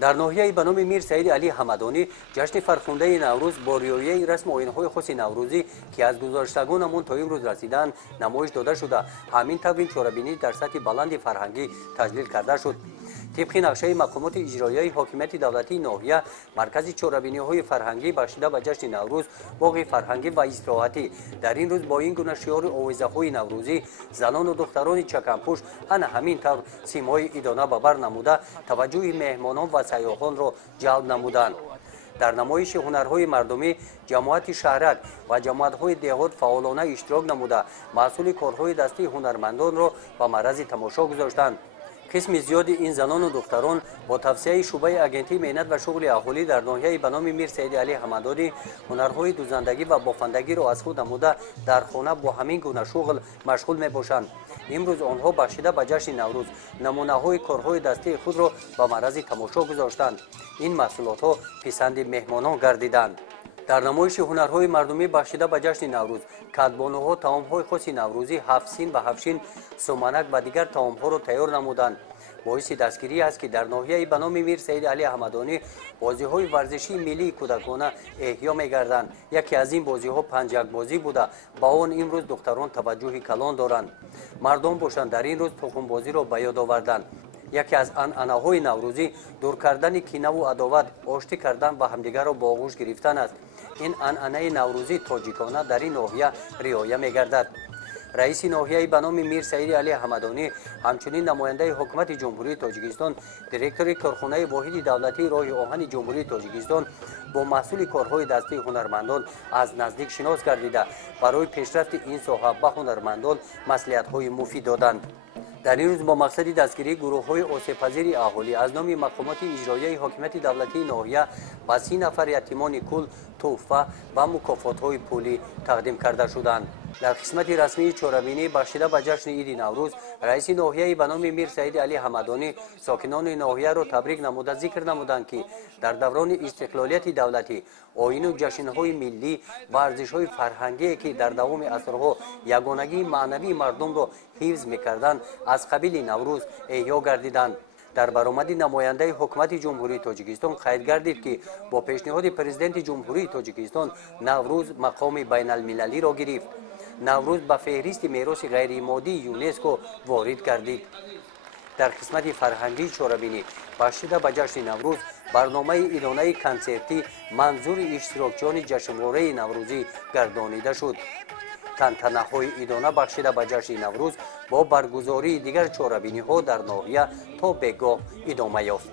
در ناحیه به نام میر سعید علی حمدانی جشن فرخنده نوروز با ریایه رسم و آیین‌های خاص نوروزی که از گذشتگانمان تا امروز رسیدند نمایش داده شده. همین طور چاره‌بینی در سطح بلند فرهنگی تجلیل کرده شد. طبق نقشه مقامات اجرایی حاکمیت دولتی ناحیه، مرکز چاره‌بینی‌های فرهنگی بخشیده به جشن نوروز باغ فرهنگی و استراحتی در این روز با این گونه شعار آویزه‌های نوروزی زنان و دختران چکم‌پوش همین طور سیمای ایدانه به بر نموده توجه مهمانان و سیاحان را جلب نمودند. در نمایش هنرهای مردمی جماعت شهرک و جماعت‌های دهات فعالانه اشتراک نموده محصول کارهای دستی هنرمندان را به معرض تماشا گذاشتند. قسم زیادی این زنان و دختران با توسعه شعبه اگنتی مهنت و شغل اهالی در ناحیه به نام میر سعید علی حمدانی هنرهای دوزندگی و بافندگی را از خود نموده در خانه با همین گونه شغل مشغول میباشند. امروز آنها بخشیده به جشن نوروز نمونه‌های کارهای دستی خود را به معرض تماشا گذاشتند. این محصولات‌ها پسند مهمانان گردیدند. در نمایش هنرهای مردمی بخشیده به جشن نوروز کدبانوها طعام‌های خاص نوروزی هفسین و هفشین سومنک و دیگر طعام‌ها را تیار نمودند. باعث دستگیری است که در ناحیه به نام میر سعید علی حمدانی بازی‌های ورزشی ملی کودکانه احیا می‌گردند. یکی از این بازی‌ها پنجک بازی بوده. با آن امروز دختران توجه کلان دارند. مردم باشند در این روز تخم بازی را به یاد آوردند. یکی از عنعنه‌های نوروزی دور کردن کینه و عداوت، آشتی کردن با همدیگر را با آغوش گرفتن است. این عنعنه نوروزی تاجیکانه در این ناحیه رعایت می‌گردد. رئیس ناحیه به نام میر سعید علی حمدانی همچنین نماینده حکومت جمهوری تاجیکستان دیرکتور کارخانه واحد دولتی راه آهن جمهوری تاجیکستان با محصول کارهای دستی هنرمندان از نزدیک شناس گردیده برای پیشرفت این ساحه به هنرمندان مصلحت‌های مفید دادند. در این روز با مقصد دستگیری گروه‌های آسیب‌پذیر اهالی از نام مقامات اجرایی حاکمیت دولتی ناحیه به 30 نفر یتیمان کل تحفه و مکافات‌های پولی تقدیم کرده شدند. در قسمت رسمی چاره‌بینی بخشیده به جشن عید نوروز رئیس ناحیه به نام میر سعید علی حمدانی ساکنان ناحیه را تبریک نموده ذکر نمودند که در دوران استقلالیت دولتی آیین و جشن‌های ملی و ارزش‌های فرهنگی که در دوام عصرها یگانگی معنوی مردم را حفظ می‌کردند از قبیل نوروز احیا گردیدند. در برآمد نماینده حکومت جمهوری تاجیکستان قید گردید که با پیشنهاد پرزیدنت جمهوری تاجیکستان نوروز مقام بین المللی را گرفت. نوروز به فهرست میراث غیر مادی یونسکو وارد گردید. در قسمت فرهنگی چاره‌بینی بخشیده به جشن نوروز برنامه ادانه کنسرتی منظور اشتراکچیان جشنواره نوروزی گردانیده شد. تنتنه‌های ادانه بخشیده به جشن نوروز با برگزاری دیگر چاره‌بینی‌ها در ناحیه تا بگاه ادامه یافت.